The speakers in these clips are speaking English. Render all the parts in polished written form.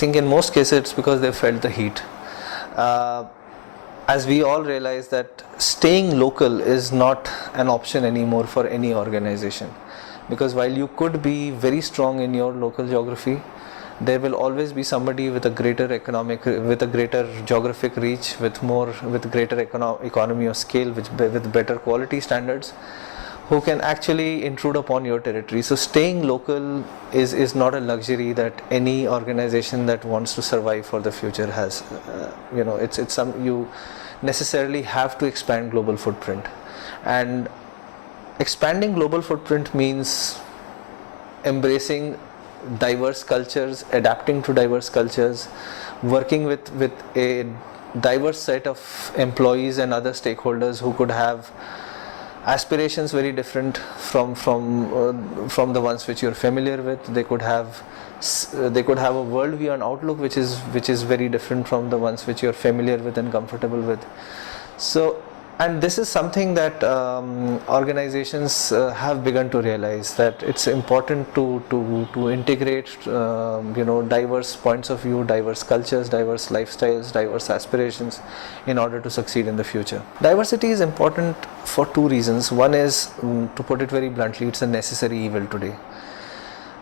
think in most cases it's because they felt the heat. As we all realize that staying local is not an option anymore for any organization, because while you could be very strong in your local geography, there will always be somebody with a greater geographic reach, with greater economy of scale, with better quality standards, who can actually intrude upon your territory. So staying local is not a luxury that any organization that wants to survive for the future has. You necessarily have to expand global footprint, and expanding global footprint means embracing diverse cultures, adapting to diverse cultures, working with a diverse set of employees and other stakeholders who could have aspirations very different from the ones which you're familiar with. They could have a worldview and outlook which is very different from the ones which you're familiar with and comfortable with. So, and this is something that organizations have begun to realize, that it's important to integrate diverse points of view, diverse cultures, diverse lifestyles, diverse aspirations in order to succeed in the future. Diversity is important for two reasons. One is, to put it very bluntly, it's a necessary evil today.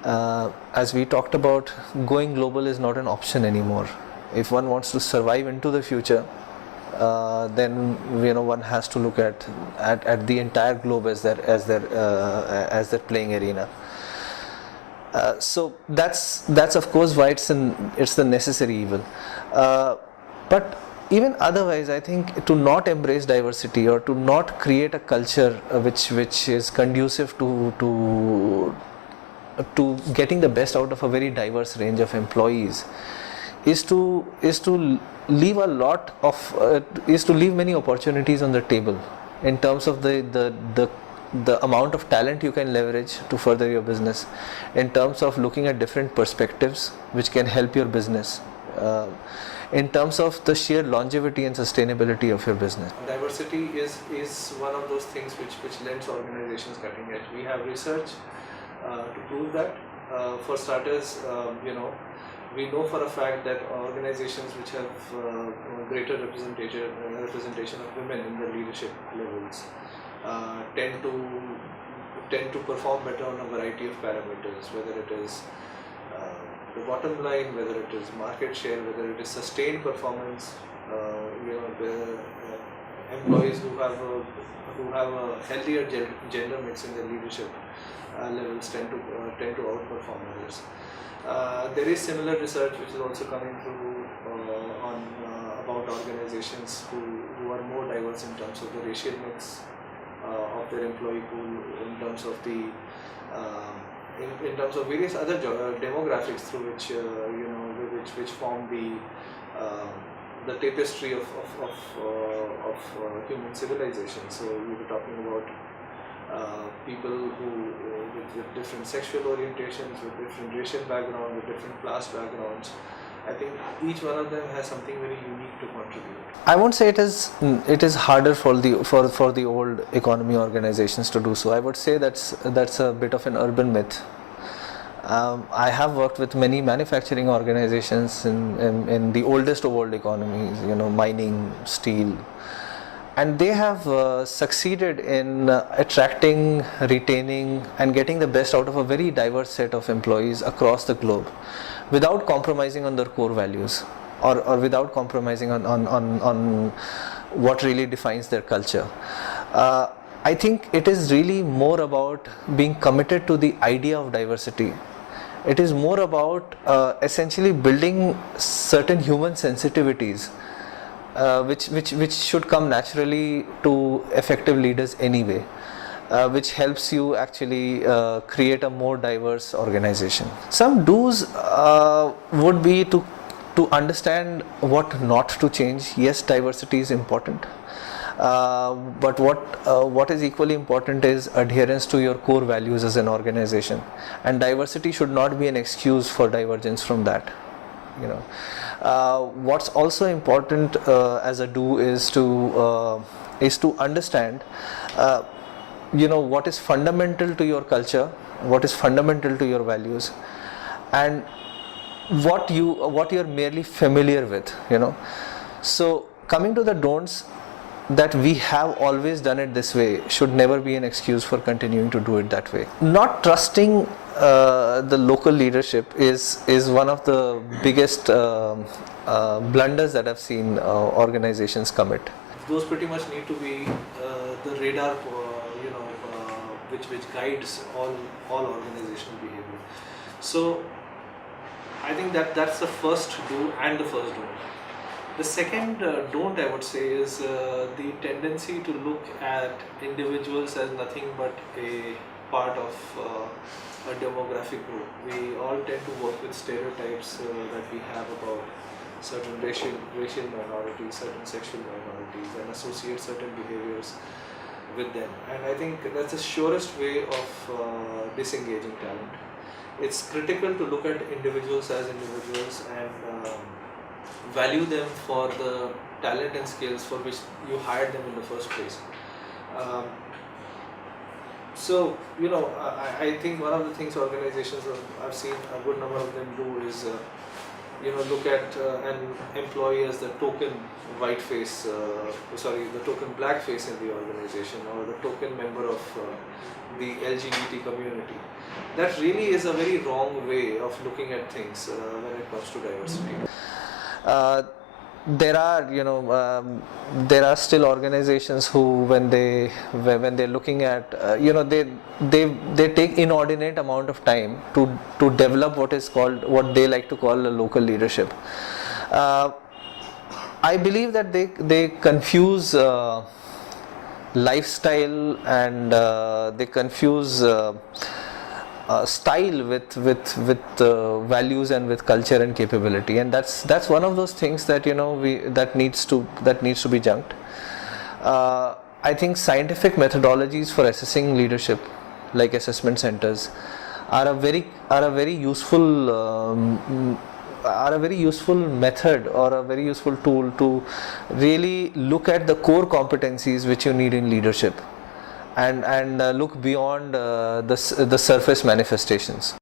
As we talked about, going global is not an option anymore. If one wants to survive into the future, then one has to look at the entire globe as their playing arena. So that's of course why it's the necessary evil. But even otherwise, I think to not embrace diversity or to not create a culture which is conducive to getting the best out of a very diverse range of employees is to leave many opportunities on the table in terms of the amount of talent you can leverage to further your business, in terms of looking at different perspectives which can help your business, in terms of the sheer longevity and sustainability of your business. Diversity is one of those things which lends organizations cutting edge. We have research to prove that. For starters, we know for a fact that organizations which have greater representation of women in the leadership levels tend to perform better on a variety of parameters, whether it is the bottom line, whether it is market share, whether it is sustained performance. The employees who have a healthier gender mix in their leadership levels tend to outperform others. There is similar research which is also coming through about organizations who are more diverse in terms of the racial mix of their employee pool, in terms of various other demographics through which form the tapestry of human civilization. So we were talking about people with different sexual orientations, with different racial background, with different class backgrounds. I think each one of them has something very unique to contribute. I won't say it is harder for the old economy organizations to do so. I would say that's a bit of an urban myth. I have worked with many manufacturing organizations in the oldest of old economies, mining, steel, and they have succeeded in attracting, retaining, and getting the best out of a very diverse set of employees across the globe, without compromising on their core values, or without compromising on what really defines their culture. I think it is really more about being committed to the idea of diversity. It is more about essentially building certain human sensitivities which should come naturally to effective leaders anyway, which helps you actually create a more diverse organization. Some do's would be to understand what not to change. Yes, diversity is important, but what is equally important is adherence to your core values as an organization, and diversity should not be an excuse for divergence from that. What's also important as a do is to understand what is fundamental to your culture, what is fundamental to your values, and what you're merely familiar with, you know. So coming to the don'ts, that we have always done it this way should never be an excuse for continuing to do it that way. Not trusting the local leadership is one of the biggest blunders that I've seen organizations commit. Those pretty much need to be the radar, which guides all organizational behavior. So I think that's the first do and the first don't. The second don't, I would say, is the tendency to look at individuals as nothing but a part of a demographic group. We all tend to work with stereotypes that we have about certain racial minorities, certain sexual minorities, and associate certain behaviors with them. And I think that's the surest way of disengaging talent. It's critical to look at individuals as individuals and value them for the talent and skills for which you hired them in the first place. I think one of the things organizations I've seen a good number of them do is look at an employee as the token white face, the token black face in the organization, or the token member of the LGBT community. That really is a very wrong way of looking at things when it comes to diversity. There are still organizations who, when they're looking at they take inordinate amount of time to develop what they like to call a local leadership. I believe that they confuse lifestyle and they confuse style with values and with culture and capability, and that's one of those things that that needs to be junked. I think scientific methodologies for assessing leadership, like assessment centers, are a very useful method or a very useful tool to really look at the core competencies which you need in leadership, and look beyond the surface manifestations.